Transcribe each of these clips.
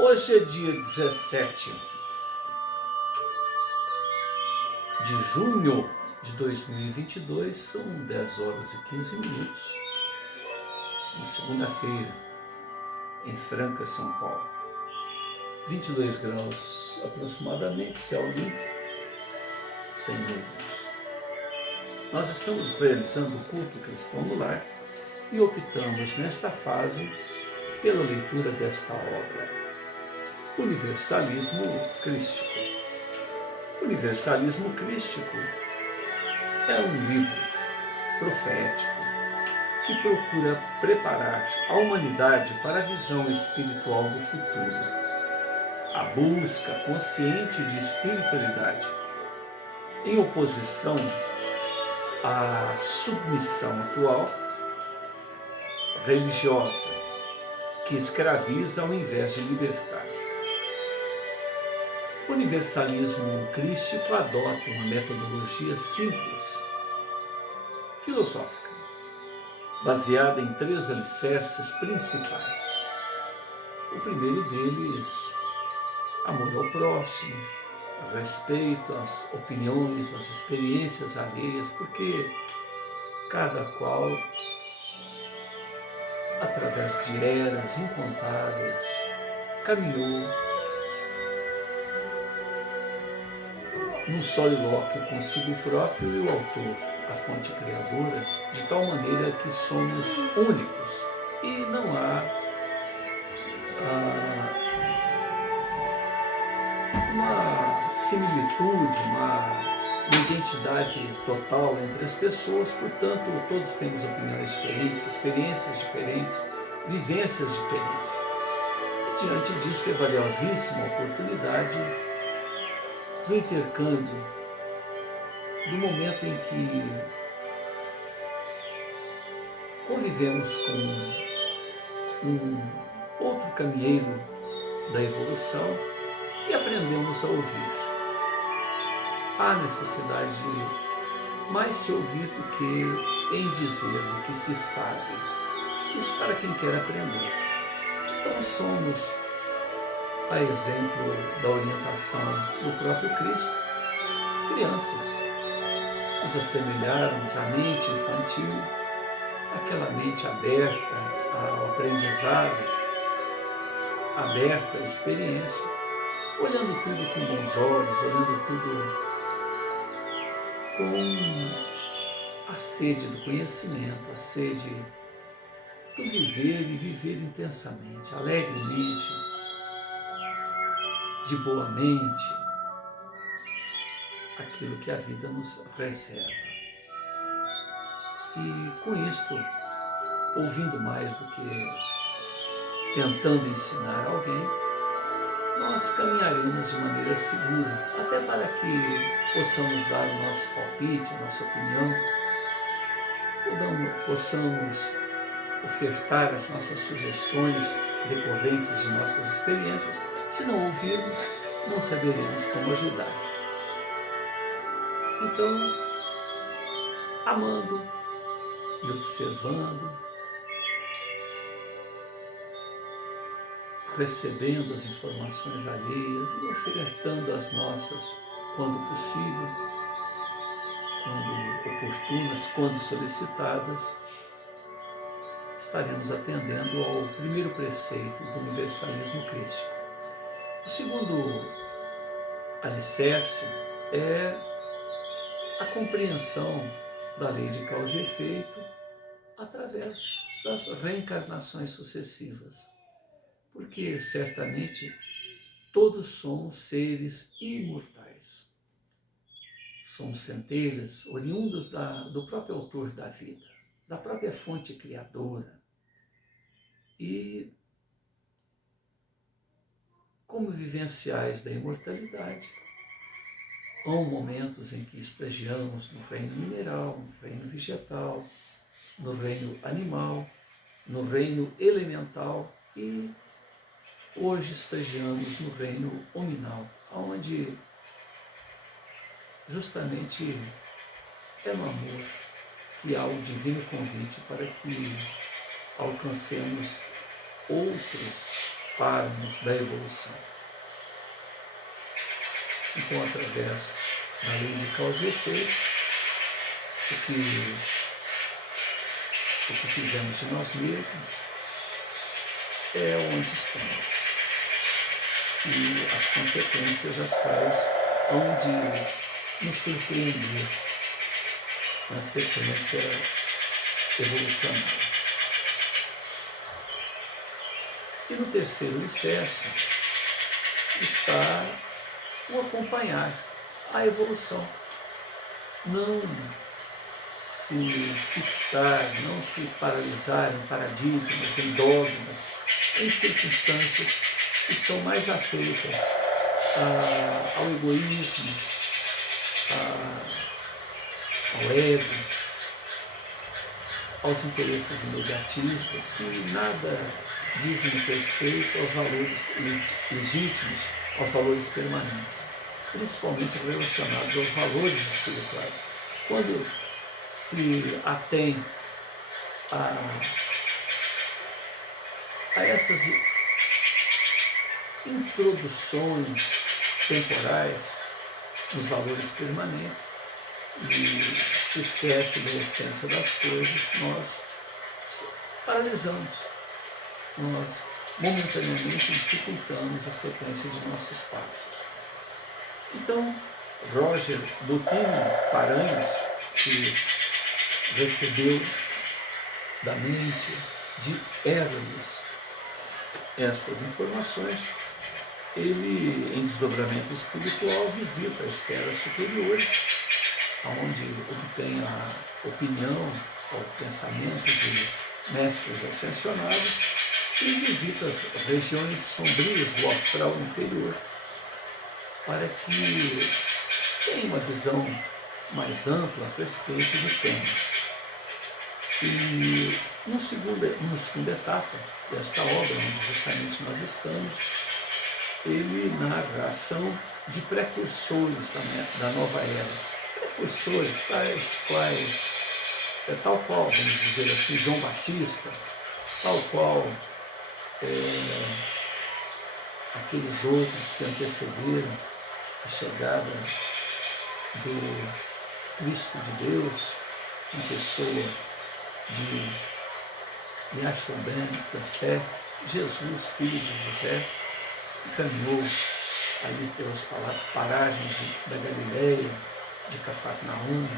Hoje é dia 17 de junho de 2022, são 10 horas e 15 minutos, uma segunda-feira, em Franca, São Paulo. 22 graus aproximadamente, céu limpo, sem nuvens. Nós estamos realizando o culto cristão no lar e optamos nesta fase pela leitura desta obra, Universalismo Crístico. Universalismo Crístico é um livro profético que procura preparar a humanidade para a visão espiritual do futuro, a busca consciente de espiritualidade, em oposição à submissão atual religiosa, que escraviza ao invés de libertar. O universalismo crístico adota uma metodologia simples, filosófica, baseada em 3 alicerces principais. O primeiro deles, amor ao próximo, respeito às opiniões, às experiências alheias, porque cada qual, através de eras incontáveis, caminhou num solilóquio consigo próprio e o autor, a fonte criadora, de tal maneira que somos únicos e não há uma similitude, uma identidade total entre as pessoas, portanto, todos temos opiniões diferentes, experiências diferentes, vivências diferentes. E diante disso é valiosíssima a oportunidade do intercâmbio, do momento em que convivemos com um outro caminheiro da evolução e aprendemos a ouvir. Há necessidade de mais se ouvir do que em dizer, do que se sabe. Isso para quem quer aprender. Então somos, a exemplo da orientação do próprio Cristo, crianças, nos assemelharmos à mente infantil, aquela mente aberta ao aprendizado, aberta à experiência, olhando tudo com bons olhos, olhando tudo com a sede do conhecimento, a sede do viver e viver intensamente, alegremente, de boa mente, aquilo que a vida nos reserva. E com isto, ouvindo mais do que tentando ensinar alguém, nós caminharemos de maneira segura, até para que possamos dar o nosso palpite, a nossa opinião, possamos ofertar as nossas sugestões decorrentes de nossas experiências. Se não ouvirmos, não saberemos como ajudar. Então, amando e observando, recebendo as informações alheias e ofertando as nossas quando possível, quando oportunas, quando solicitadas, estaremos atendendo ao primeiro preceito do universalismo crístico. O segundo alicerce é a compreensão da lei de causa e efeito através das reencarnações sucessivas. Porque certamente todos somos seres imortais. Somos centelhas oriundas do próprio autor da vida, da própria fonte criadora. E como vivenciais da imortalidade, há momentos em que estagiamos no reino mineral, no reino vegetal, no reino animal, no reino elemental e hoje estagiamos no reino hominal, onde justamente é no amor que há o divino convite para que alcancemos outros participarmos da evolução. Então, através da lei de causa e efeito, o que fizemos de nós mesmos é onde estamos. E as consequências as quais hão de nos surpreender na sequência evolucionária. E no terceiro alicerce está o acompanhar a evolução. Não se fixar, não se paralisar em paradigmas, em dogmas, em circunstâncias que estão mais afeitas ao egoísmo, ao ego, aos interesses imediatistas, que nada dizem respeito aos valores legítimos, aos valores permanentes, principalmente relacionados aos valores espirituais. Quando se atém a essas introduções temporais nos valores permanentes e se esquece da essência das coisas, nós paralisamos, nós momentaneamente dificultamos a sequência de nossos passos. Então, Roger Bottini Paranhos, que recebeu da mente de Hércules estas informações, ele, em desdobramento espiritual, visita as esferas superiores, onde obtém a opinião, o pensamento de mestres ascensionados, e visita as regiões sombrias do astral inferior, para que tenha uma visão mais ampla a respeito do tema. E numa segunda etapa desta obra, onde justamente nós estamos, ele narra a ação de precursores da nova era. Precursores tais quais, tal qual, vamos dizer assim, João Batista, tal qual aqueles outros que antecederam a chegada do Cristo de Deus, na pessoa de Yahshua ben Yosef, Jesus, filho de José, que caminhou ali pelas paragens da Galileia, de Cafarnaum,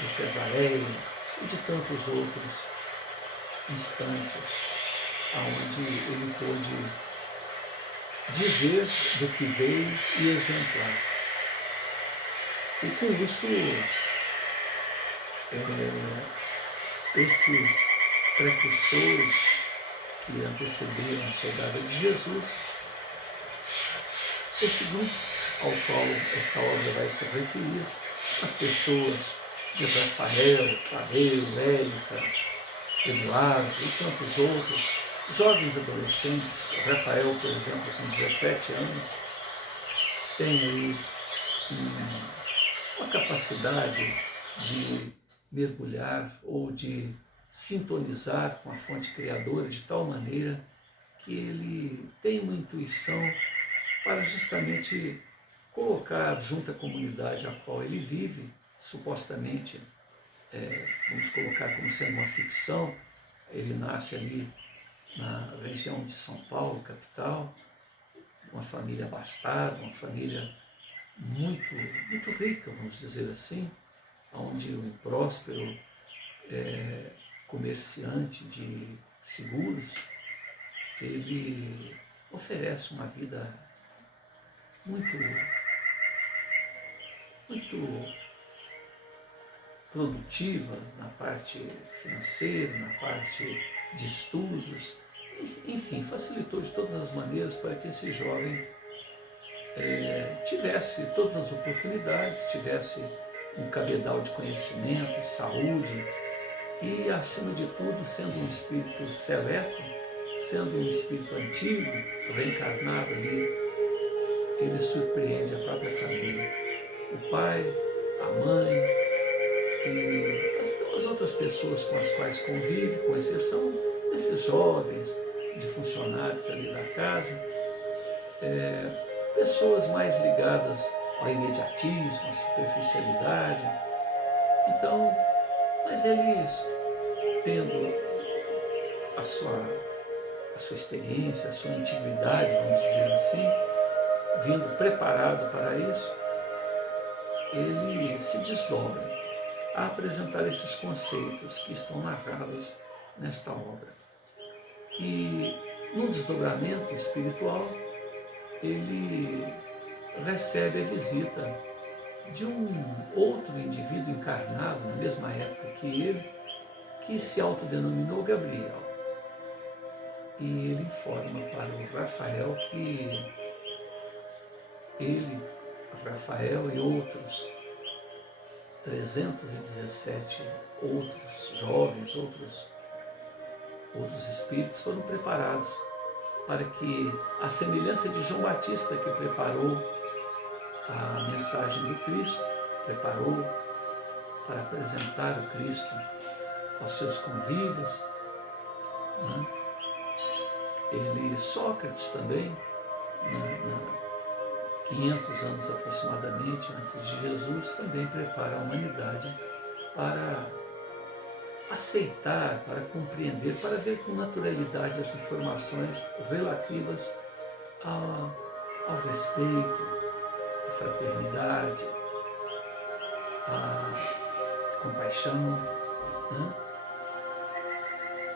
de Cesareia e de tantos outros instantes, onde ele pôde dizer do que veio e exemplar. E com isso, esses precursores que antecederam a chegada de Jesus, esse grupo ao qual esta obra vai se referir, as pessoas de Rafael, Tadeu, Érica, Eduardo e tantos outros, jovens adolescentes. Rafael, por exemplo, com 17 anos, tem aí uma capacidade de mergulhar ou de sintonizar com a fonte criadora de tal maneira que ele tem uma intuição para justamente colocar junto à comunidade a qual ele vive, supostamente, vamos colocar como sendo uma ficção. Ele nasce ali na região de São Paulo, capital, uma família abastada, uma família muito, muito rica, vamos dizer assim, onde um próspero comerciante de seguros, ele oferece uma vida muito produtiva na parte financeira, na parte de estudos, enfim, facilitou de todas as maneiras para que esse jovem tivesse todas as oportunidades, tivesse um cabedal de conhecimento, saúde e, acima de tudo, sendo um espírito seleto, sendo um espírito antigo, reencarnado ali, ele surpreende a própria família, o pai, a mãe e as outras pessoas com as quais convive, com exceção desses jovens, de funcionários ali da casa, pessoas mais ligadas ao imediatismo, à superficialidade. Então, mas eles, tendo a sua experiência, a sua antiguidade, vamos dizer assim, vindo preparado para isso, ele se desdobra a apresentar esses conceitos que estão narrados nesta obra. E no desdobramento espiritual, ele recebe a visita de um outro indivíduo encarnado na mesma época que ele, que se autodenominou Gabriel. E ele informa para o Rafael que ele, Rafael e outros 317 outros jovens, outros espíritos foram preparados para que, à semelhança de João Batista, que preparou a mensagem do Cristo, preparou para apresentar o Cristo aos seus convívos, né? Sócrates também, 500 anos aproximadamente antes de Jesus, também prepara a humanidade para aceitar, para compreender, para ver com naturalidade as informações relativas ao respeito, à fraternidade, à compaixão, né?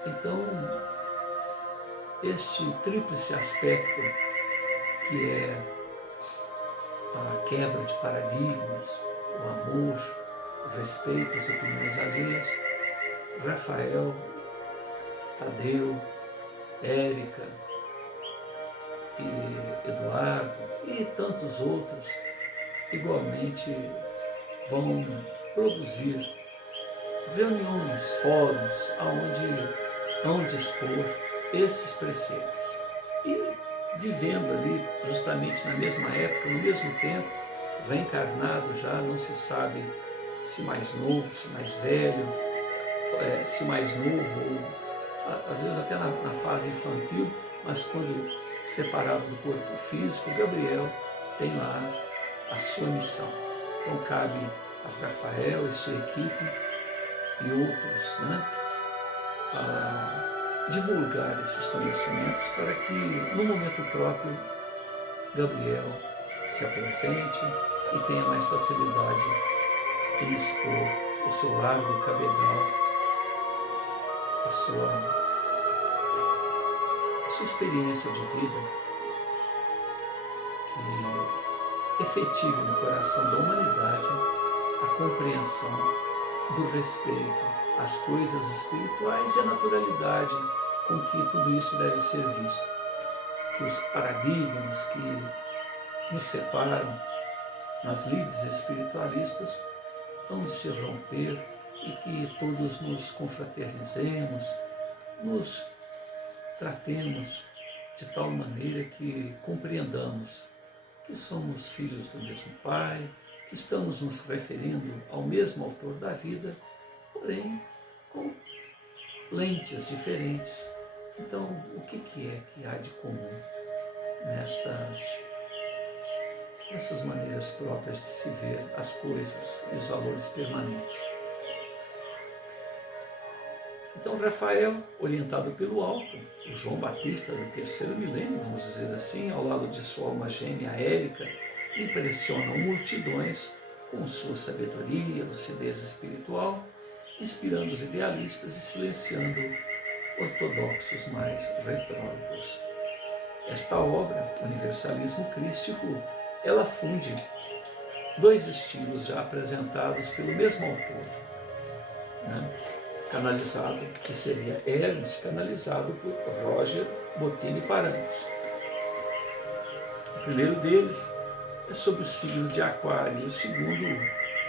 Então, este tríplice aspecto, que é a quebra de paradigmas, o amor, o respeito às opiniões alheias, Rafael, Tadeu, Érica e Eduardo e tantos outros igualmente vão produzir reuniões, fóruns, onde expor esses preceitos. E vivendo ali justamente na mesma época, no mesmo tempo, reencarnado já, não se sabe se mais novo, se mais velho, se mais novo, ou às vezes até na fase infantil, mas quando separado do corpo físico, Gabriel tem lá a sua missão. Então cabe a Rafael e sua equipe e outros, né, a divulgar esses conhecimentos para que no momento próprio Gabriel se apresente e tenha mais facilidade em expor o seu largo cabedal, a sua experiência de vida, que efetive no coração da humanidade a compreensão do respeito às coisas espirituais e a naturalidade com que tudo isso deve ser visto. Que os paradigmas que nos separam nas lides espiritualistas vão se romper e que todos nos confraternizemos, nos tratemos de tal maneira que compreendamos que somos filhos do mesmo Pai, que estamos nos referindo ao mesmo autor da vida, porém com lentes diferentes. Então, o que é que há de comum nessas maneiras próprias de se ver as coisas e os valores permanentes? Então, Rafael, orientado pelo alto, o João Batista do terceiro milênio, vamos dizer assim, ao lado de sua alma gêmea Érica, impressionam multidões com sua sabedoria, lucidez espiritual, inspirando os idealistas e silenciando ortodoxos mais retrógrados. Esta obra, Universalismo Crístico, ela funde dois estilos já apresentados pelo mesmo autor, né? Canalizado, que seria Hermes, canalizado por Roger Bottini Paranhos. O primeiro deles é sobre o signo de Aquário e o segundo,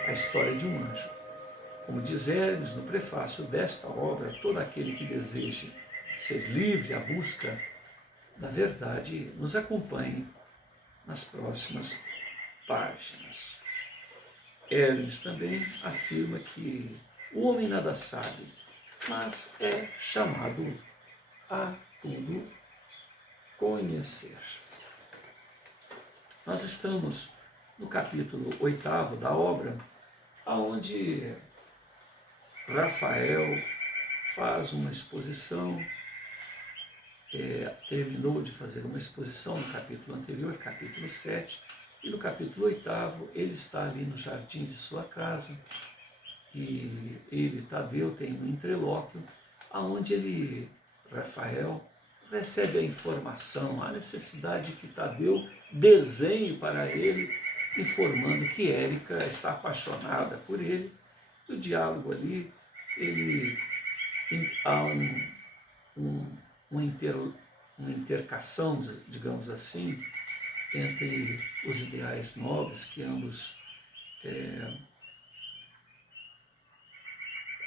a história de um anjo. Como diz Hermes no prefácio desta obra, todo aquele que deseje ser livre à busca da verdade nos acompanhe nas próximas páginas. Hermes também afirma que o homem nada sabe, mas é chamado a tudo conhecer. Nós estamos no capítulo 8º da obra, onde Rafael faz uma exposição, terminou de fazer uma exposição no capítulo anterior, capítulo 7, e no capítulo 8º ele está ali no jardim de sua casa, e ele, Tadeu, tem um entrelóquio, onde Rafael, recebe a informação, a necessidade que Tadeu desenhe para ele, informando que Érica está apaixonada por ele. No diálogo ali, há uma intercação, digamos assim, entre os ideais nobres que ambos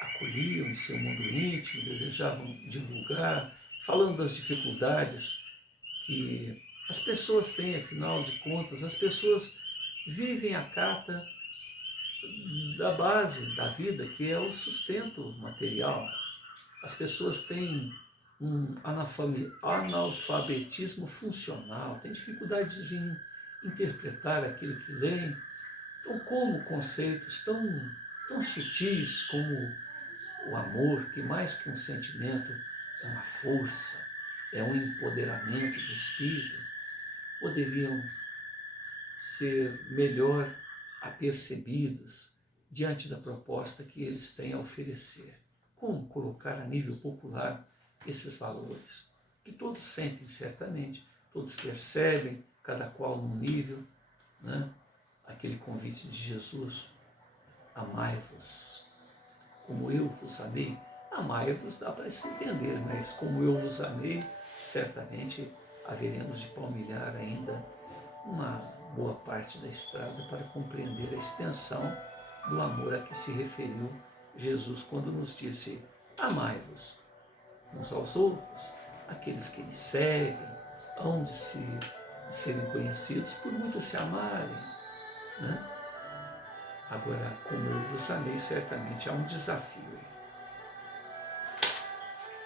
acolhiam em seu mundo íntimo, desejavam divulgar, falando das dificuldades que as pessoas têm, afinal de contas, as pessoas vivem à cata da base da vida, que é o sustento material. As pessoas têm um analfabetismo funcional, têm dificuldades em interpretar aquilo que leem. Então, como conceitos tão sutis como o amor, que mais que um sentimento é uma força, é um empoderamento do espírito, poderiam ser melhor apercebidos diante da proposta que eles têm a oferecer. Como colocar a nível popular esses valores, que todos sentem certamente, todos percebem, cada qual num nível, né? Aquele convite de Jesus: amai-vos como eu vos amei. Amai-vos dá para se entender, mas como eu vos amei, certamente haveremos de palmilhar ainda uma boa parte da estrada para compreender a extensão do amor a que se referiu Jesus quando nos disse: amai-vos uns aos outros. Aqueles que me seguem hão de serem conhecidos por muito se amarem, né? Agora, como eu vos amei, certamente há um desafio aí.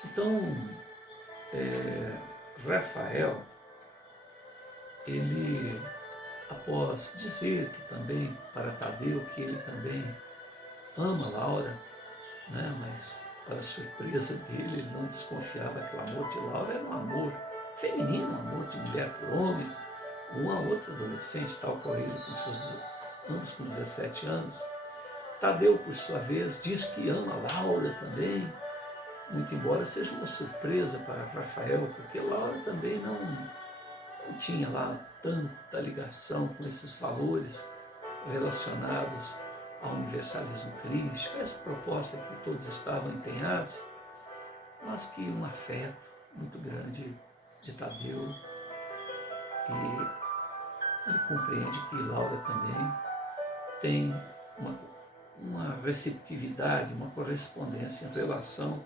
Então, Rafael, ele, após dizer que também, para Tadeu, que ele também ama Laura, né? Mas, para surpresa dele, ele não desconfiava que o amor de Laura era um amor feminino, um amor de mulher por homem, uma outra adolescente, tal qual ele, ambos com 17 anos. Tadeu, por sua vez, diz que ama Laura também, muito embora seja uma surpresa para Rafael, porque Laura também não tinha lá tanta ligação com esses valores relacionados ao universalismo crístico, essa proposta que todos estavam empenhados, mas que um afeto muito grande de Tadeu, e ele compreende que Laura também tem uma receptividade, uma correspondência em relação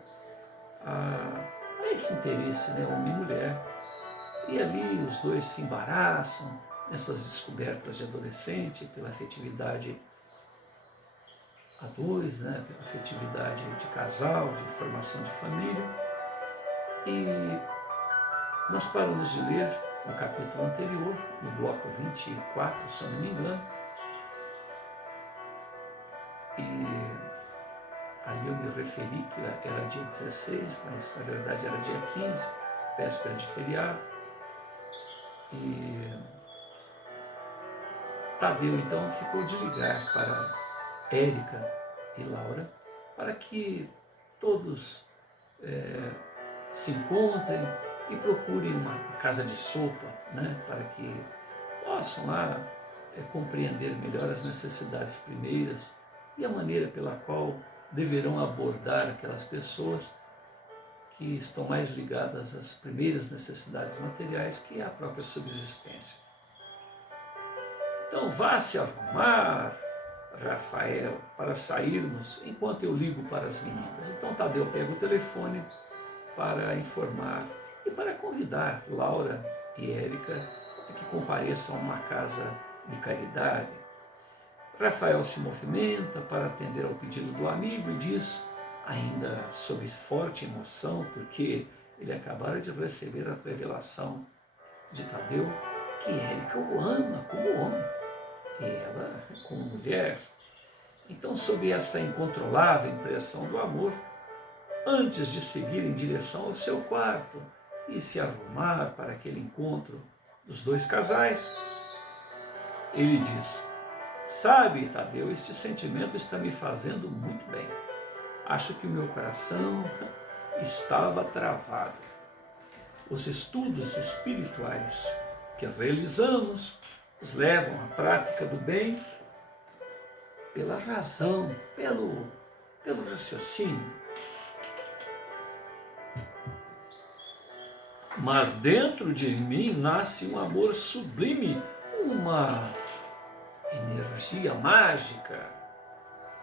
a esse interesse, né, homem e mulher. E ali os dois se embaraçam nessas descobertas de adolescente, pela afetividade a dois, né, pela afetividade de casal, de formação de família. E nós paramos de ler no capítulo anterior, no bloco 24, se eu não me engano, e ali eu me referi que era dia 16, mas na verdade era dia 15, véspera de feriado. E Tadeu então ficou de ligar para Érica e Laura para que todos se encontrem e procurem uma casa de sopa, né, para que possam lá compreender melhor as necessidades primeiras e a maneira pela qual deverão abordar aquelas pessoas que estão mais ligadas às primeiras necessidades materiais, que é a própria subsistência. Então vá se arrumar, Rafael, para sairmos enquanto eu ligo para as meninas. Então Tadeu pega o telefone para informar e para convidar Laura e Érica para que compareçam a uma casa de caridade. Rafael se movimenta para atender ao pedido do amigo e diz, ainda sob forte emoção, porque ele acabara de receber a revelação de Tadeu que Érica o ama como homem e ela como mulher. Então, sob essa incontrolável impressão do amor, antes de seguir em direção ao seu quarto e se arrumar para aquele encontro dos dois casais, ele diz: sabe, Tadeu, este sentimento está me fazendo muito bem. Acho que o meu coração estava travado. Os estudos espirituais que realizamos nos levam à prática do bem pela razão, pelo raciocínio. Mas dentro de mim nasce um amor sublime, uma energia mágica,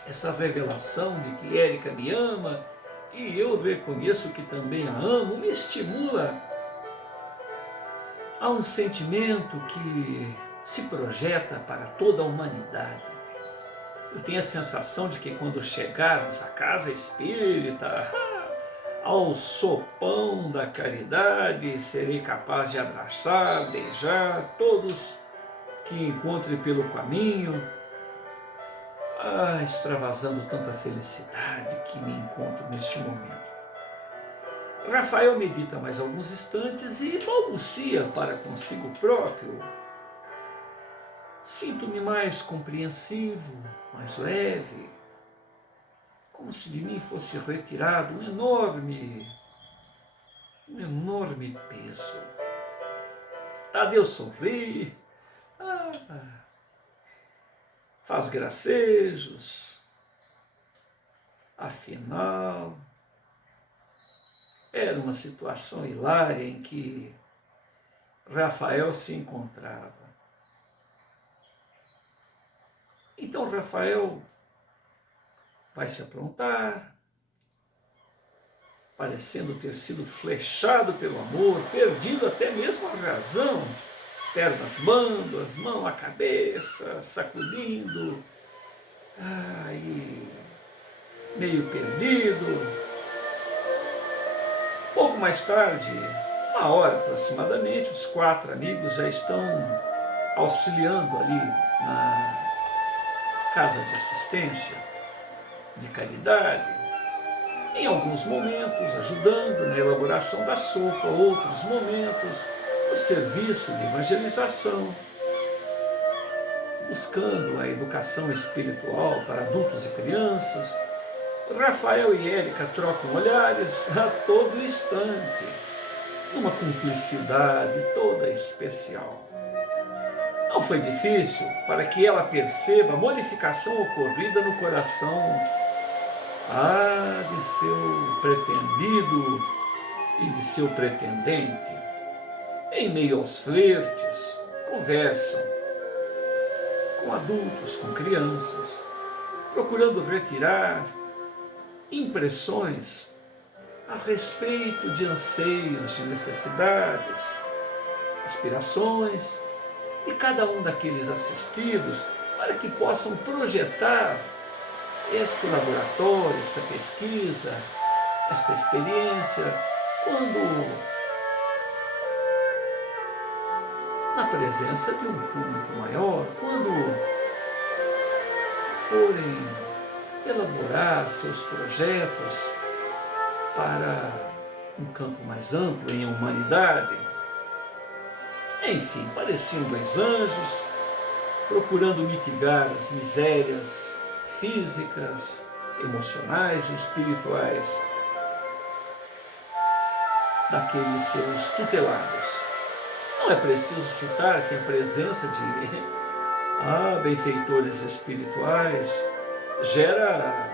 essa revelação de que Érica me ama e eu reconheço que também a amo, me estimula a um sentimento que se projeta para toda a humanidade. Eu tenho a sensação de que quando chegarmos à casa espírita, ao sopão da caridade, serei capaz de abraçar, beijar todos que encontre pelo caminho, extravasando tanta felicidade que me encontro neste momento. Rafael medita mais alguns instantes e balbucia para consigo próprio: sinto-me mais compreensivo, mais leve, como se de mim fosse retirado um enorme peso. Tadeu sorri, faz gracejos. Afinal, era uma situação hilária em que Rafael se encontrava. Então Rafael vai se aprontar, parecendo ter sido flechado pelo amor, perdido até mesmo a razão, pernas bambas, as mãos à cabeça, sacudindo, e meio perdido. Pouco mais tarde, 1 hora aproximadamente, os 4 amigos já estão auxiliando ali na casa de assistência, de caridade, em alguns momentos ajudando na elaboração da sopa, outros momentos no serviço de evangelização, buscando a educação espiritual para adultos e crianças. Rafael e Érica trocam olhares a todo instante, numa cumplicidade toda especial. Não foi difícil para que ela perceba a modificação ocorrida no coração de seu pretendido e de seu pretendente. Em meio aos flertes, conversam com adultos, com crianças, procurando retirar impressões a respeito de anseios, de necessidades, aspirações de cada um daqueles assistidos, para que possam projetar este laboratório, esta pesquisa, esta experiência, quando na presença de um público maior, quando forem elaborar seus projetos para um campo mais amplo em humanidade. Enfim, pareciam 2 anjos procurando mitigar as misérias físicas, emocionais e espirituais daqueles seus tutelados. Não é preciso citar que a presença de benfeitores espirituais gera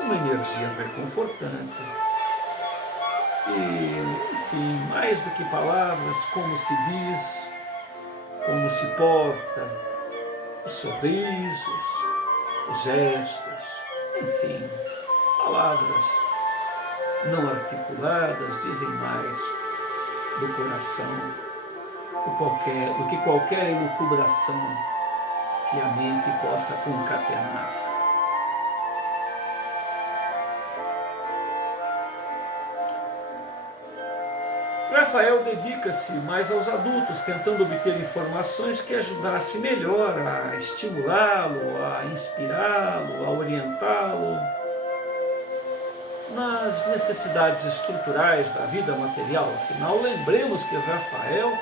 uma energia reconfortante. E, enfim, mais do que palavras, como se diz, como se porta, os sorrisos, os gestos, enfim, palavras não articuladas dizem mais do coração do que qualquer elucubração que a mente possa concatenar. Rafael dedica-se mais aos adultos, tentando obter informações que ajudassem melhor a estimulá-lo, a inspirá-lo, a orientá-lo nas necessidades estruturais da vida material. Afinal, lembremos que Rafael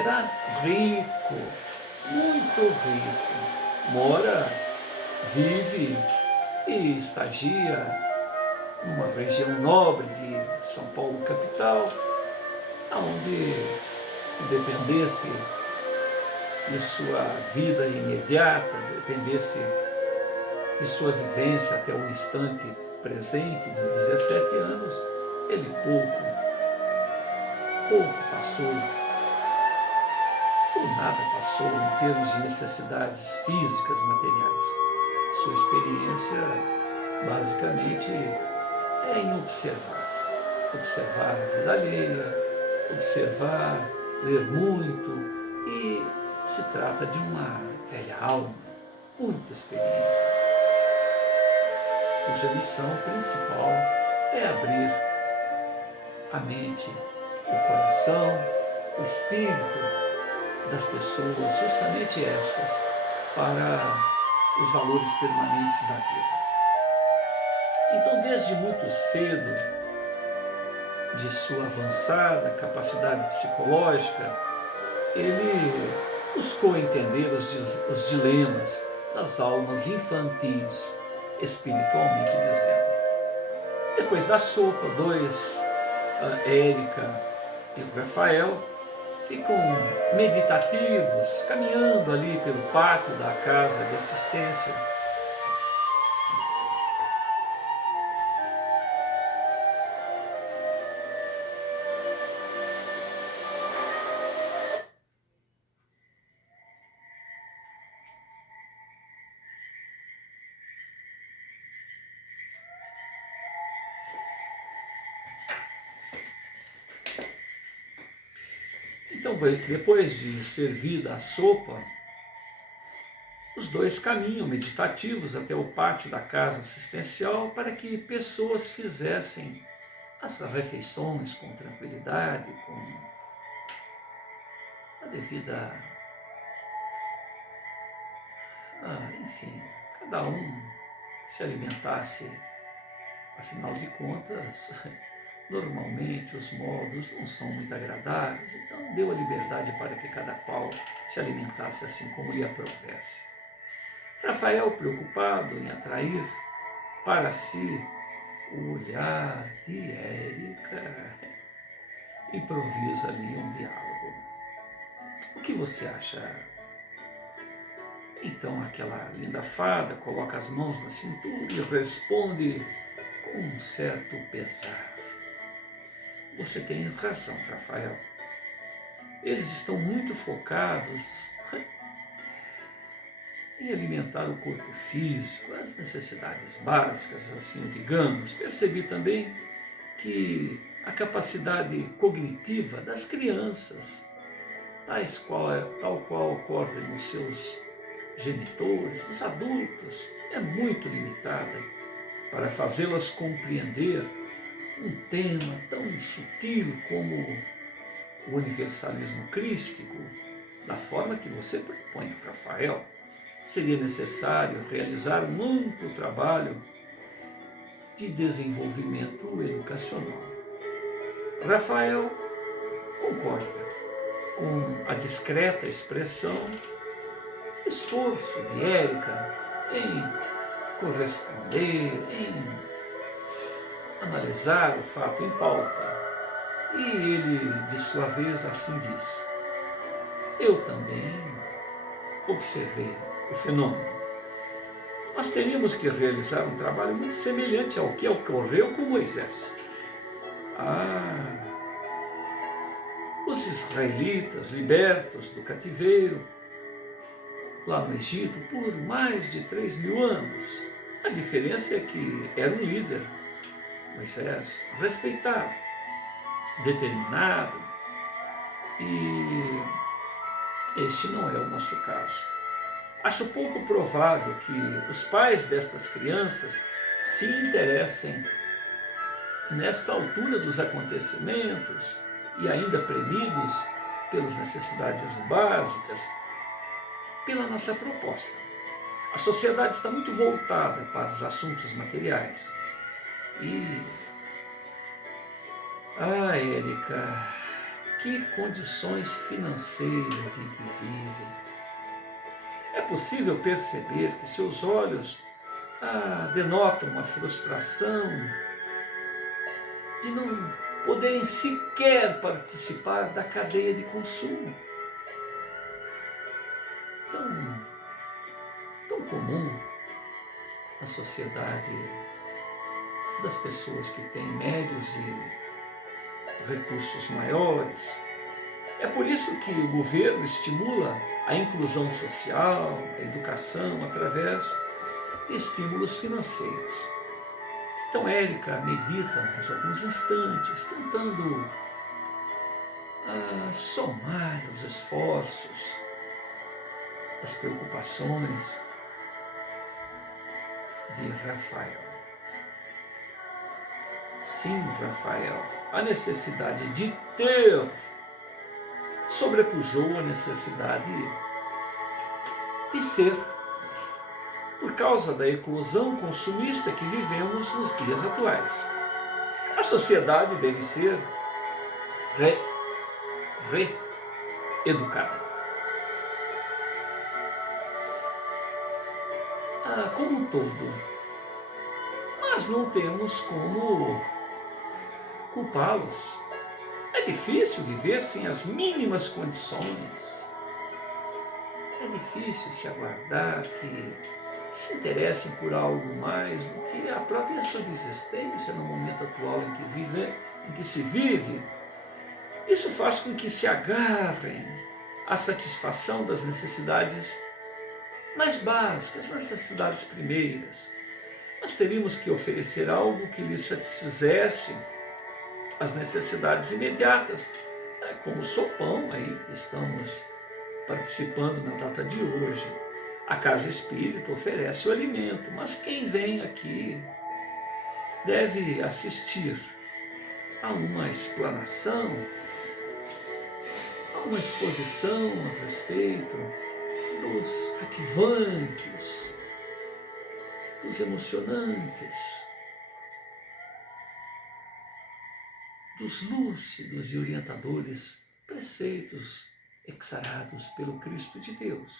era rico, muito rico. Mora, vive e estagia numa região nobre de São Paulo, capital, onde, se dependesse de sua vida imediata, dependesse de sua vivência até o instante presente de 17 anos, ele pouco passou, ou nada passou em termos de necessidades físicas, materiais. Sua experiência, basicamente, é em observar a vida alheia, observar, ler muito, e se trata de uma velha alma, muito experiente, cuja missão principal é abrir a mente, o coração, o espírito das pessoas, justamente estas, para os valores permanentes da vida. Então, desde muito cedo, de sua avançada capacidade psicológica, ele buscou entender os dilemas das almas infantis, espiritualmente dizendo. Depois da sopa, Érica e o Rafael, ficam meditativos, caminhando ali pelo pátio da casa de assistência. Então, depois de servida a sopa, os dois caminham meditativos até o pátio da casa assistencial para que pessoas fizessem as refeições com tranquilidade, com a devida... enfim, cada um se alimentasse. Afinal de contas, normalmente os modos não são muito agradáveis, então deu a liberdade para que cada qual se alimentasse assim como lhe aprovesse. Rafael, preocupado em atrair para si o olhar de Érica, improvisa ali um diálogo. O que você acha? Então aquela linda fada coloca as mãos na cintura e responde com um certo pesar. Você tem razão, Rafael. Eles estão muito focados em alimentar o corpo físico, as necessidades básicas, assim digamos. Percebi também que a capacidade cognitiva das crianças, tal qual ocorre nos seus genitores, nos adultos, é muito limitada para fazê-las compreender um tema tão sutil como o universalismo crístico, da forma que você propõe, Rafael. Seria necessário realizar um amplo trabalho de desenvolvimento educacional. Rafael concorda com a discreta expressão, esforço de Érica em corresponder, em analisar o fato em pauta. E ele, de sua vez, assim diz: eu também observei o fenômeno. Nós teríamos que realizar um trabalho muito semelhante ao que ocorreu com Moisés. Os israelitas libertos do cativeiro lá no Egito por mais de 3.000 anos. A diferença é que era um líder, Moisés, respeitado, determinado, e este não é o nosso caso. Acho pouco provável que os pais destas crianças se interessem, nesta altura dos acontecimentos, e ainda premidos pelas necessidades básicas, pela nossa proposta. A sociedade está muito voltada para os assuntos materiais. Érica, que condições financeiras em que vivem. É possível perceber que seus olhos denotam uma frustração de não poderem sequer participar da cadeia de consumo. Tão comum na sociedade das pessoas que têm médios e recursos maiores. É por isso que o governo estimula a inclusão social, a educação, através de estímulos financeiros. Então, Érica medita mais alguns instantes, tentando somar os esforços, as preocupações de Rafael. Sim, Rafael, a necessidade de ter sobrepujou a necessidade de ser, por causa da eclosão consumista que vivemos nos dias atuais. A sociedade deve ser reeducada. Como um todo. Mas não temos como culpá-los. É difícil viver sem as mínimas condições. É difícil se aguardar que se interessem por algo mais do que a própria subsistência no momento atual em que se vive. Isso faz com que se agarrem à satisfação das necessidades mais básicas, necessidades primeiras. Nós teríamos que oferecer algo que lhes satisfizesse as necessidades imediatas, como o sopão aí que estamos participando na data de hoje. A Casa Espírita oferece o alimento, mas quem vem aqui deve assistir a uma explanação, a uma exposição a respeito dos cativantes, dos emocionantes, dos lúcidos e orientadores preceitos exarados pelo Cristo de Deus.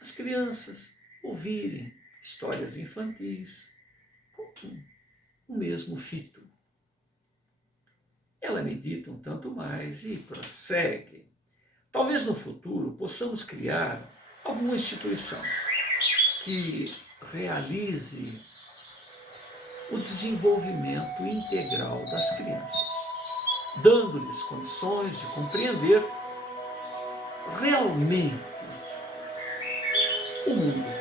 As crianças ouvirem histórias infantis com o mesmo fito. Elas meditam tanto mais e prosseguem. Talvez no futuro possamos criar alguma instituição que realize o desenvolvimento integral das crianças, dando-lhes condições de compreender realmente o mundo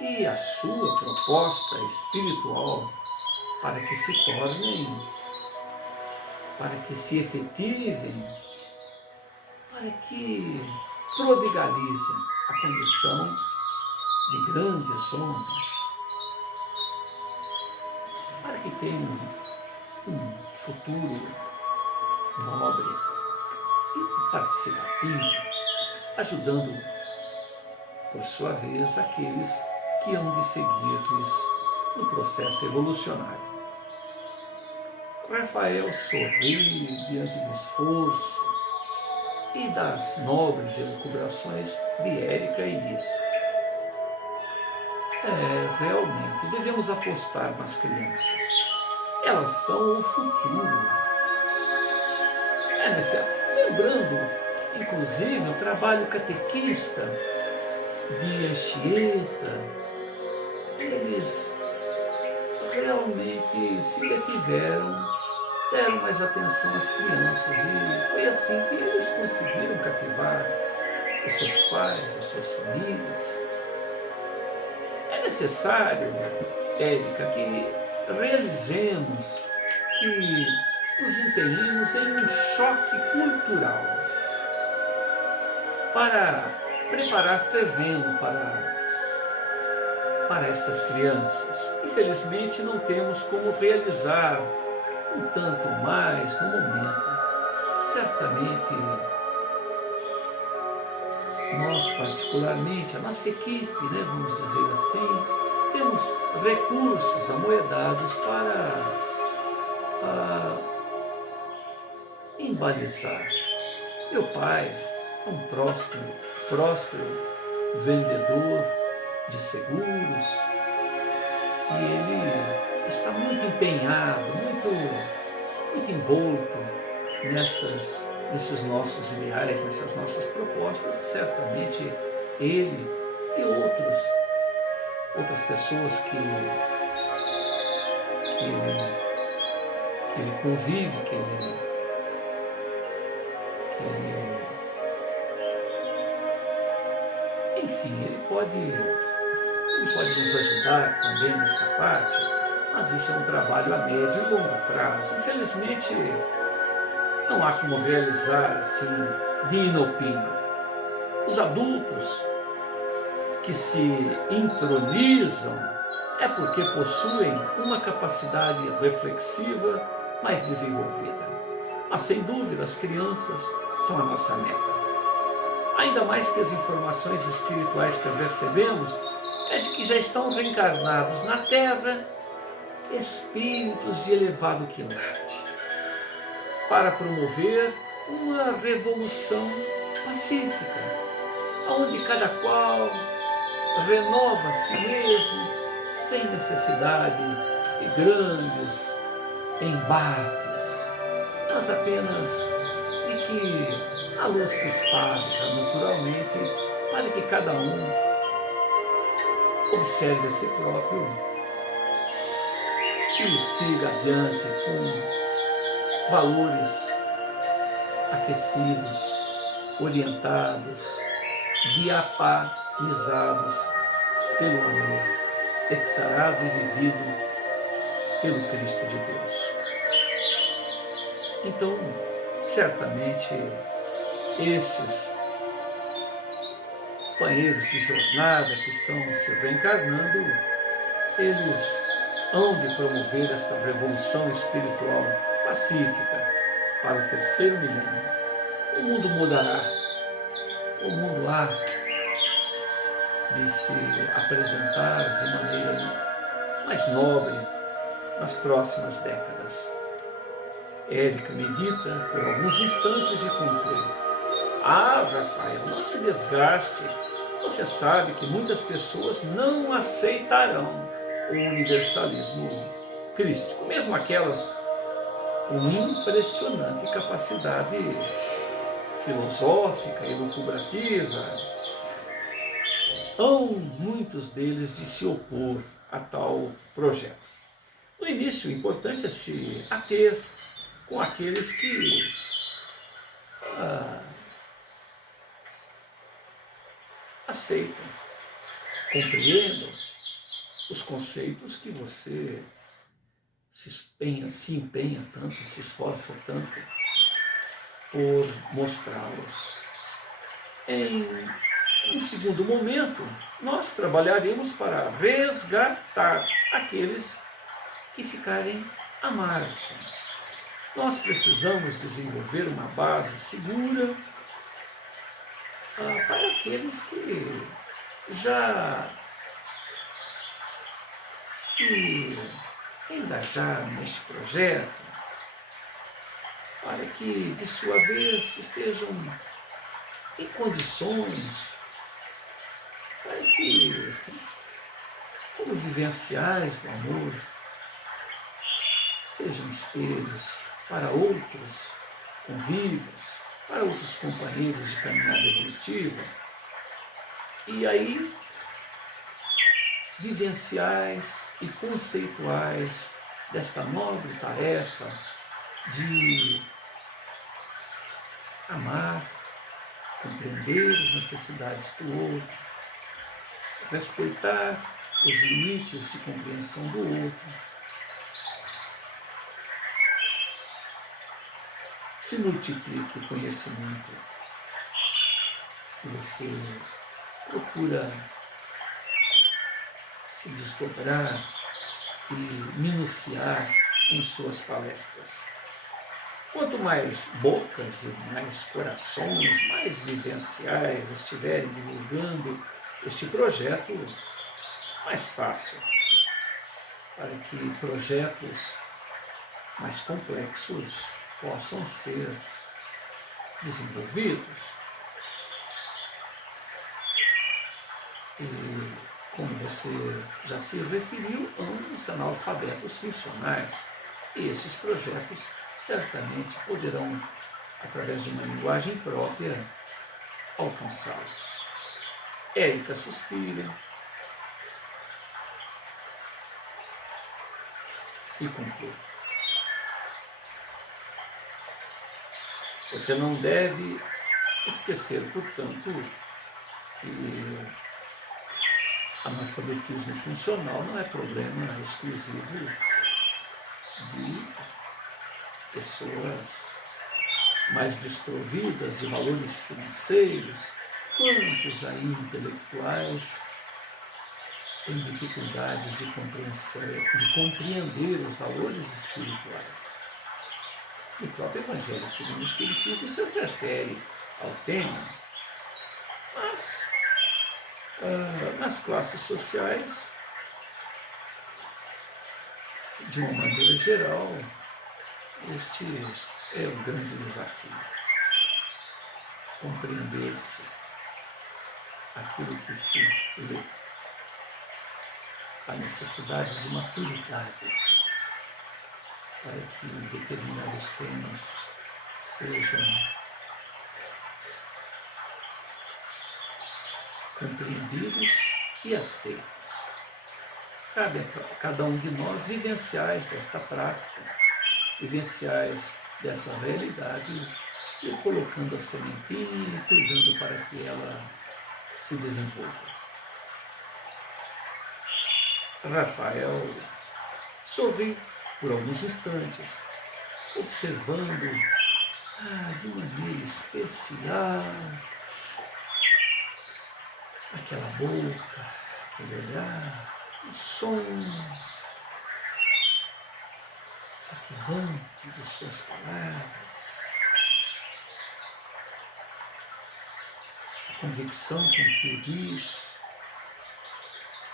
e a sua proposta espiritual para que se tornem, para que se efetivem, para que prodigalizem a condição de grandes homens, para que tenham um futuro nobre e participativo, ajudando, por sua vez, aqueles que hão de seguir-lhes no processo evolucionário. Rafael sorri diante do esforço e das nobres elucubrações de Érica e diz: realmente, devemos apostar nas crianças. Elas são o futuro. Lembrando, inclusive, o trabalho catequista de Anchieta, eles realmente se detiveram, deram mais atenção às crianças e foi assim que eles conseguiram cativar os seus pais, as suas famílias. É necessário, Érica, que realizemos, que nos empenhemos em um choque cultural para preparar terreno para estas crianças. Infelizmente não temos como realizar um tanto mais no momento. Certamente, nós particularmente, a nossa equipe, né, vamos dizer assim, temos recursos amoedados para embalizar. Meu pai é um próspero vendedor de seguros e ele está muito empenhado, muito envolto nesses nossos ideais, nessas nossas propostas, e certamente ele e outras pessoas que ele convive, que enfim, ele pode nos ajudar também nessa parte, mas isso é um trabalho a médio e longo prazo. Infelizmente, não há como realizar assim de inopino. Os adultos que se entronizam é porque possuem uma capacidade reflexiva mais desenvolvida. Mas, sem dúvida, as crianças são a nossa meta. Ainda mais que as informações espirituais que recebemos é de que já estão reencarnados na Terra espíritos de elevado quilate para promover uma revolução pacífica, onde cada qual renova a si mesmo sem necessidade de grandes embates, mas apenas de que a luz se esparja naturalmente para que cada um observe a si próprio e siga adiante com valores aquecidos, orientados, diapanizados pelo amor, exarado e vivido pelo Cristo de Deus. Então, certamente, esses companheiros de jornada que estão se reencarnando, eles hão de promover esta revolução espiritual pacífica para o terceiro milênio. O mundo mudará, o mundo há de se apresentar de maneira mais nobre nas próximas décadas. Érica medita por alguns instantes e conclui: Rafael, não se desgaste. Você sabe que muitas pessoas não aceitarão o universalismo crístico, mesmo aquelas com impressionante capacidade filosófica e lucubrativa. Hão muitos deles de se opor a tal projeto. No início, o importante é se ater com aqueles que aceitam, compreendam os conceitos que você se empenha tanto, se esforça tanto por mostrá-los. Em um segundo momento, nós trabalharemos para resgatar aqueles que ficarem à margem. Nós precisamos desenvolver uma base segura para aqueles que já se engajaram neste projeto, para que, de sua vez, estejam em condições para que, como vivenciais do amor, sejam espelhos para outros convívios, para outros companheiros de caminhada evolutiva. E aí, vivenciais e conceituais desta nobre tarefa de amar, compreender as necessidades do outro, respeitar os limites de compreensão do outro, se multiplique o conhecimento que você procura se desdobrar e minuciar em suas palestras. Quanto mais bocas e mais corações, mais vivenciais estiverem divulgando este projeto, mais fácil para que projetos mais complexos possam ser desenvolvidos. E, como você já se referiu, ambos analfabetos funcionais. E esses projetos certamente poderão, através de uma linguagem própria, alcançá-los. Érica suspira e conclui. Você não deve esquecer, portanto, que analfabetismo funcional não é problema exclusivo de pessoas mais desprovidas de valores financeiros. Quantos aí intelectuais têm dificuldades de compreender os valores espirituais? O próprio Evangelho segundo o Espiritismo se refere ao tema, mas nas classes sociais, de uma maneira geral, este é um grande desafio. Compreender-se aquilo que se lê, a necessidade de maturidade para que determinados temas sejam compreendidos e aceitos. Cabe a cada um de nós vivenciais desta prática, vivenciais dessa realidade, e colocando a sementinha e cuidando para que ela se desenvolva. Rafael sorri por alguns instantes, observando de maneira especial aquela boca, aquele olhar, o som cativante de suas palavras, a convicção com que o diz,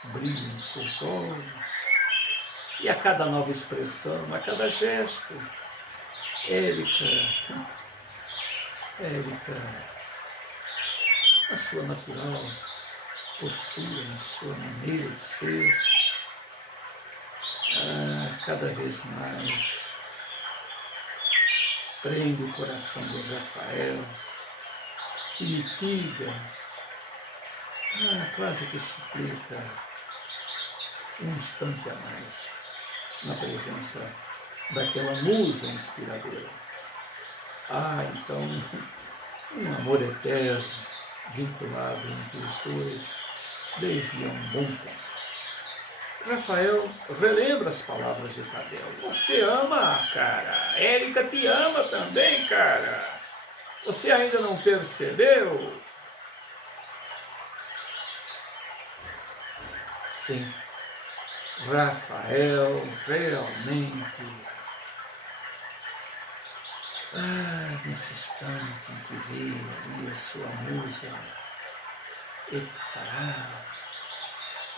o brilho nos seus olhos, e a cada nova expressão, a cada gesto, Érica, a sua natural postura, a sua maneira de ser, cada vez mais prende o coração do Rafael, que mitiga, quase que suplica um instante a mais na presença daquela musa inspiradora. Então, um amor eterno vinculado entre os dois desde há um bom tempo. Rafael relembra as palavras de Tadeu. Você ama, cara. Érica te ama também, cara. Você ainda não percebeu? Sim, Rafael realmente, nesse instante em que vê ali a sua musa exalar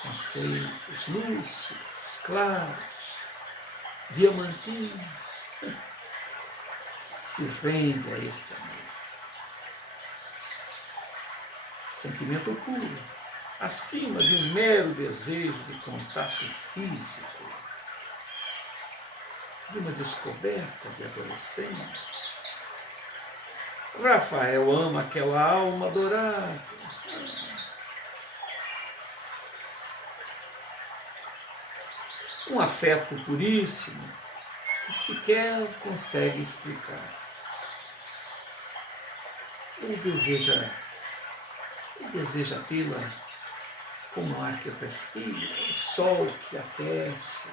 conceitos lúcidos, claros, diamantinos, se rende a este amor. Sentimento puro, acima de um mero desejo de contato físico, de uma descoberta de adolescente. Rafael ama aquela alma adorável. Um afeto puríssimo que sequer consegue explicar. Ele deseja tê-la como o ar que respira, o sol que aquece.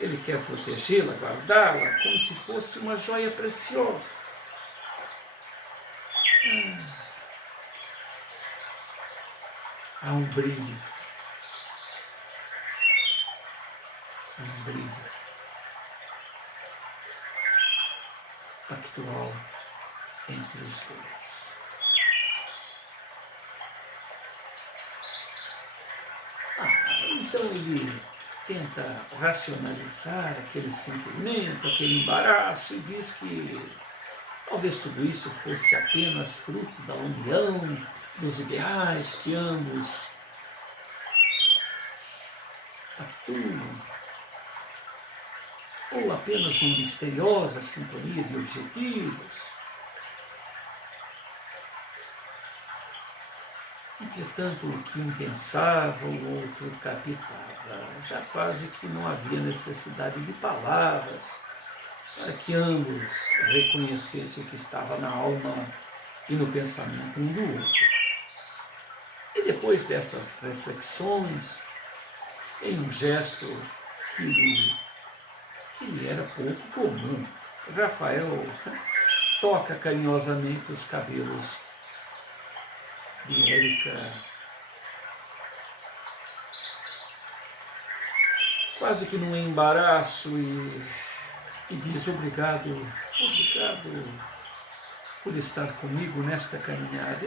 Ele quer protegê-la, guardá-la, como se fosse uma joia preciosa. Há um brilho um brilho pactual entre os dois. Então ele tenta racionalizar aquele sentimento, aquele embaraço, e diz que talvez tudo isso fosse apenas fruto da união, dos ideais que ambos pactuam, ou apenas uma misteriosa sintonia de objetivos. Entretanto, o que um pensava, o outro captava. Já quase que não havia necessidade de palavras para que ambos reconhecessem o que estava na alma e no pensamento um do outro. E depois dessas reflexões, em um gesto que lhe era pouco comum, Rafael toca carinhosamente os cabelos de Érica, quase que num embaraço, e diz: obrigado por estar comigo nesta caminhada.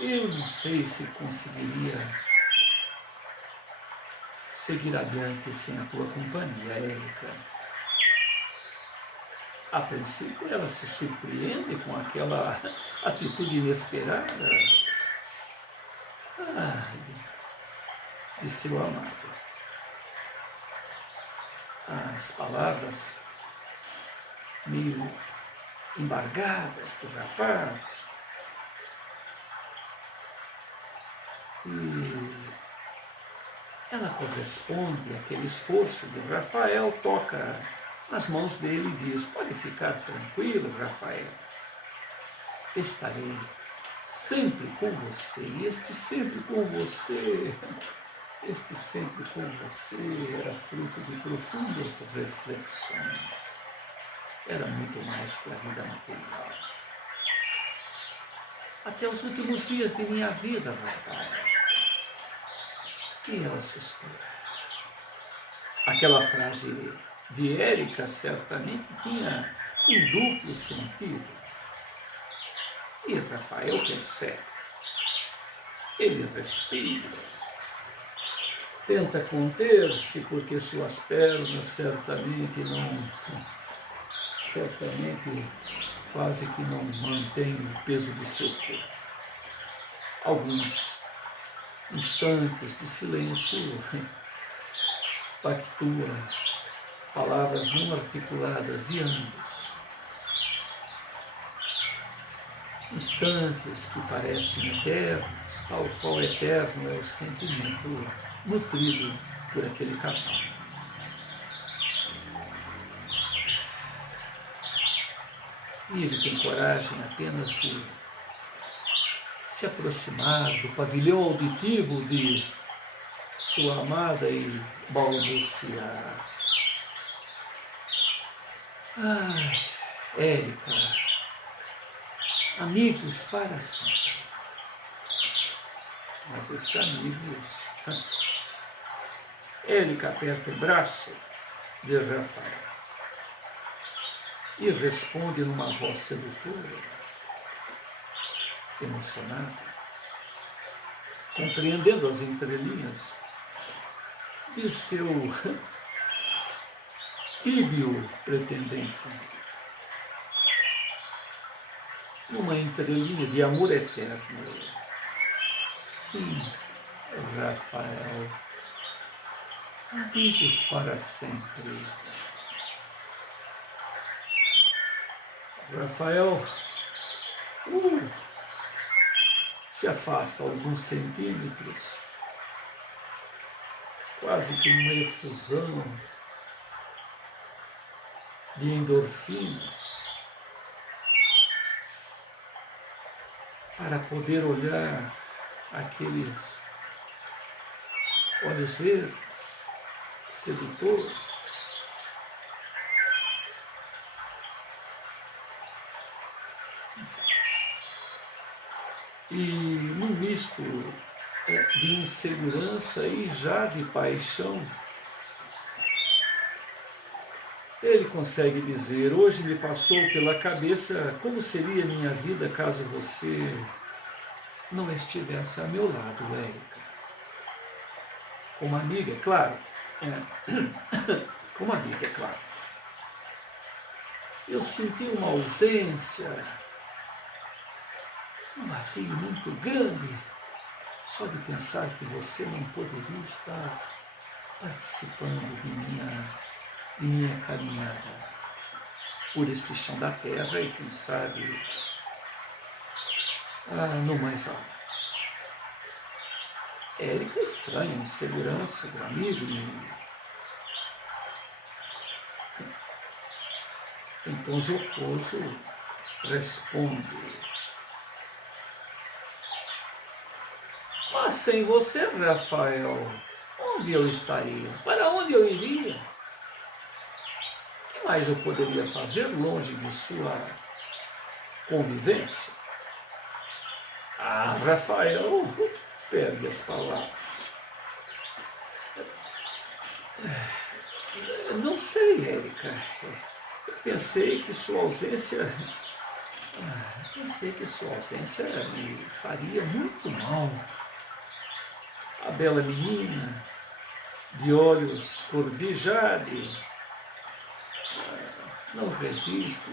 Eu não sei se conseguiria seguir adiante sem a tua companhia, Érica. A princípio, ela se surpreende com aquela atitude inesperada de seu amado. As palavras meio embargadas do rapaz, e ela corresponde àquele esforço de Rafael, toca nas mãos dele e diz: pode ficar tranquilo, Rafael, estarei sempre com você. E este sempre com você era fruto de profundas reflexões. Era muito mais que a vida material. Até os últimos dias de minha vida, Rafael. E ela suspira. Aquela frase de Érica certamente tinha um duplo sentido. E Rafael percebe. Ele respira. Tenta conter-se, porque suas pernas certamente quase que não mantêm o peso do seu corpo. Alguns instantes de silêncio pactua palavras não articuladas de ambos. Instantes que parecem eternos, tal qual eterno é o sentimento nutrido por aquele casal. E ele tem coragem apenas de se aproximar do pavilhão auditivo de sua amada e balbuciar: Érica, amigos para sempre. Mas esses amigos... Érica aperta o braço de Rafael e responde numa voz sedutora, emocionada, compreendendo as entrelinhas de seu tíbio pretendente, numa entrelinha de amor eterno. Sim, Rafael, amigos para sempre. Rafael se afasta alguns centímetros, quase que uma efusão de endorfinas, para poder olhar aqueles olhos verdes, sedutores, e num misto de insegurança e já de paixão, ele consegue dizer: hoje me passou pela cabeça como seria minha vida caso você não estivesse a meu lado, Érica. Como amiga, é claro. Como amiga, é claro. Eu senti uma ausência, um vazio muito grande, só de pensar que você não poderia estar participando de minha caminhada por este chão da terra e, quem sabe, no mais alto. Érica estranha a insegurança do amigo e, em tom jocoso, responde: mas sem você, Rafael, onde eu estaria? Para onde eu iria? O que mais eu poderia fazer longe de sua convivência? Rafael perde as palavras. Não sei, Érica. Eu pensei que sua ausência me faria muito mal. A bela menina, de olhos cor de jade, não resiste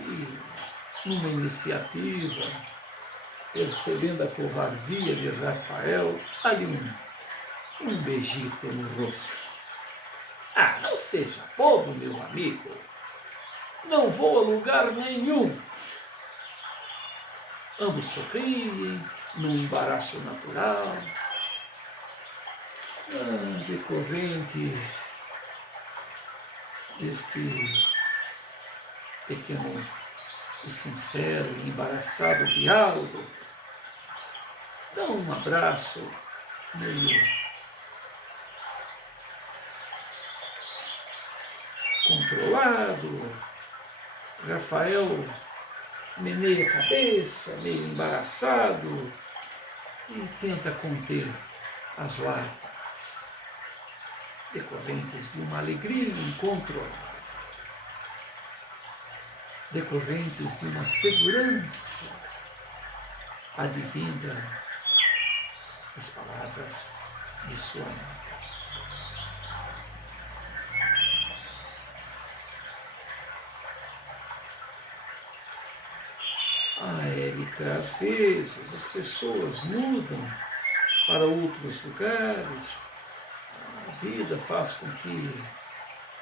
numa iniciativa, percebendo a covardia de Rafael, ali um beijito no rosto. Não seja bobo, meu amigo. Não vou a lugar nenhum. Ambos sorriem, num embaraço natural. Decorrente deste pequeno e sincero e embaraçado diálogo, dão um abraço meio controlado. Rafael meneia a cabeça, meio embaraçado, e tenta conter as lágrimas, decorrentes de uma alegria incontrolável, decorrentes de uma segurança advinda das palavras de sua mãe. Érica, às vezes as pessoas mudam para outros lugares, a vida faz com que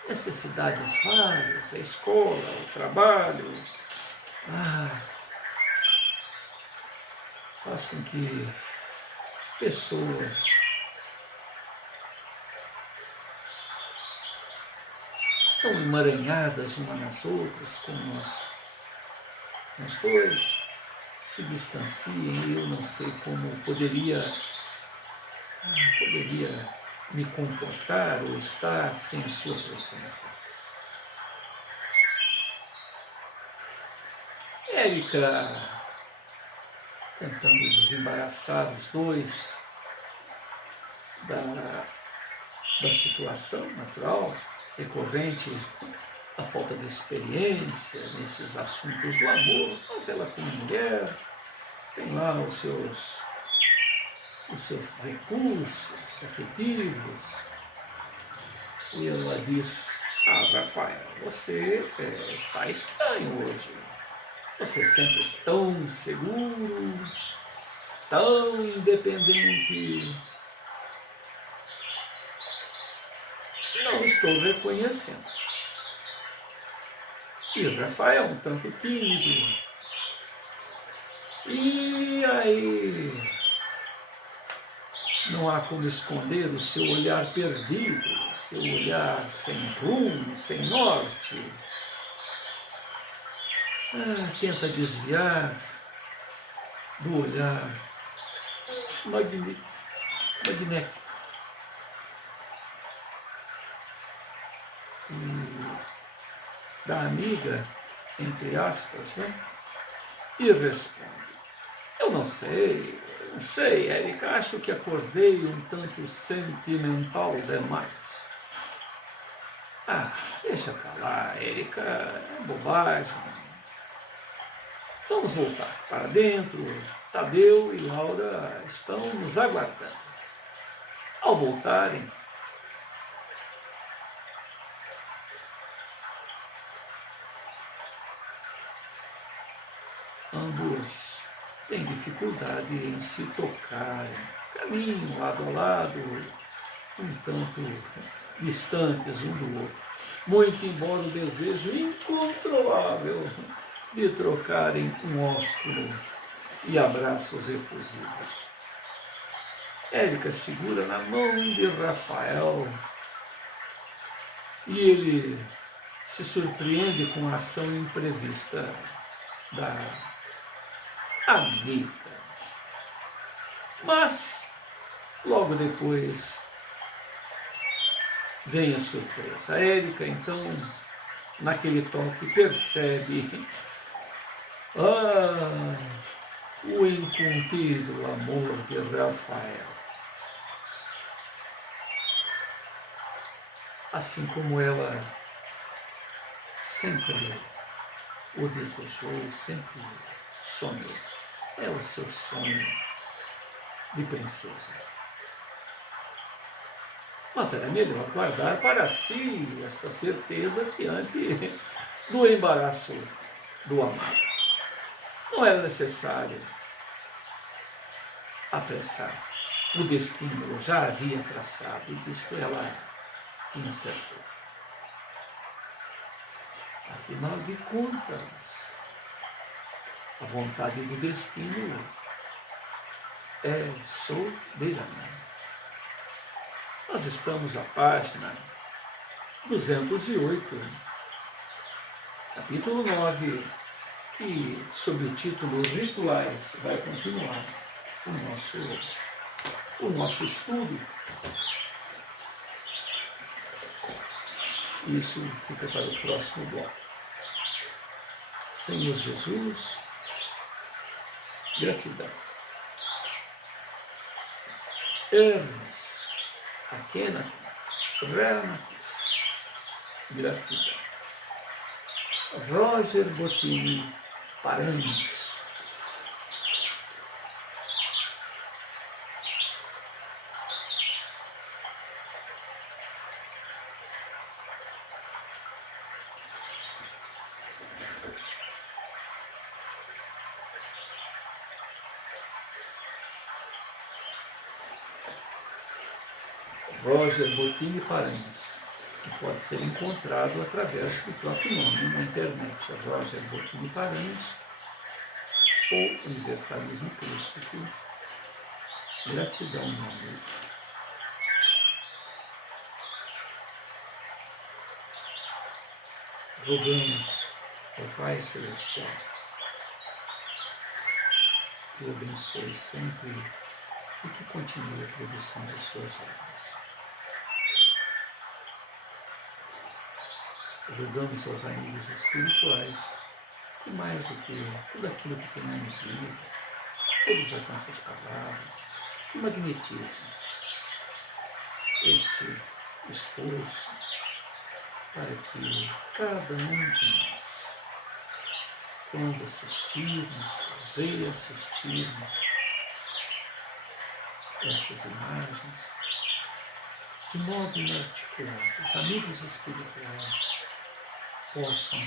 necessidades várias, a escola, o trabalho, faz com que pessoas tão emaranhadas umas nas outras, como nós dois, se distanciem, e eu não sei como poderia me comportar ou estar sem a sua presença. Érica, tentando desembaraçar os dois da situação natural, decorrente da falta de experiência nesses assuntos do amor, mas ela, como mulher, tem lá os seus recursos afetivos, e ela diz: Rafael, você está estranho hoje. Você sempre é tão seguro, tão independente. Não estou reconhecendo. E Rafael, um tanto tímido. E aí, não há como esconder o seu olhar perdido, seu olhar sem rumo, sem norte. Tenta desviar do olhar magnético e da amiga, entre aspas, né? E responde: eu não sei, Não sei, Érica, acho que acordei um tanto sentimental demais. Ah, deixa pra lá, Érica, é bobagem. Vamos voltar para dentro. Tadeu e Laura estão nos aguardando. Ao voltarem, ambos têm dificuldade em se tocarem. Caminham lado a lado, um tanto distantes um do outro. Muito embora o desejo incontrolável de trocarem um ósculo e abraços efusivos. Érica segura na mão de Rafael e ele se surpreende com a ação imprevista da amiga. Mas, logo depois, vem a surpresa. A Érica, então, naquele toque, percebe o incontido amor de Rafael. Assim como ela sempre o desejou, sempre sonhou. É o seu sonho de princesa. Mas era melhor guardar para si esta certeza diante do embaraço do amado. Não era necessário apressar. O destino já havia traçado e disso ela tinha certeza. Afinal de contas, a vontade do destino é soberana. Nós estamos na página 208, capítulo 9, que, sob o título Rituais, vai continuar o nosso estudo. Isso fica para o próximo bloco. Senhor Jesus, gratidão. Hermes, Akhenaton, Ramatis, gratidão. Roger Bottini, Paranhos. Roger Bottini Paranhos, que pode ser encontrado através do próprio nome na internet, Roger Bottini Paranhos, ou Universalismo Crístico. Gratidão, meu amigo. Rogamos ao Pai Celestial que o abençoe sempre e que continue produzindo suas obras. Rogamos aos amigos espirituais que, mais do que tudo aquilo que tenhamos lido, todas as nossas palavras, que magnetizem este esforço para que cada um de nós, quando assistirmos, reassistirmos essas imagens, de modo inarticulado, os amigos espirituais possam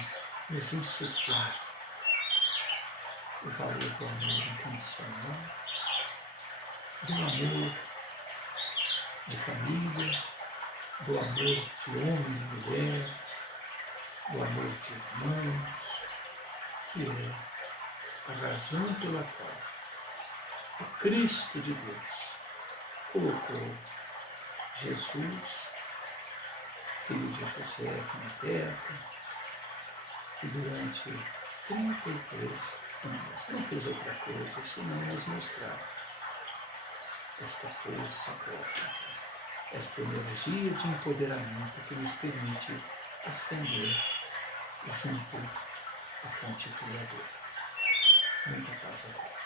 nos insuflar o valor do amor incondicional, do amor de família, do amor de homem e mulher, do amor de irmãos, que é a razão pela qual o Cristo de Deus colocou Jesus, filho de José aqui na terra, e durante 33 anos não fez outra coisa senão nos mostrar esta força cósmica, esta energia de empoderamento que nos permite ascender junto à fonte criadora. Muita paz a todos.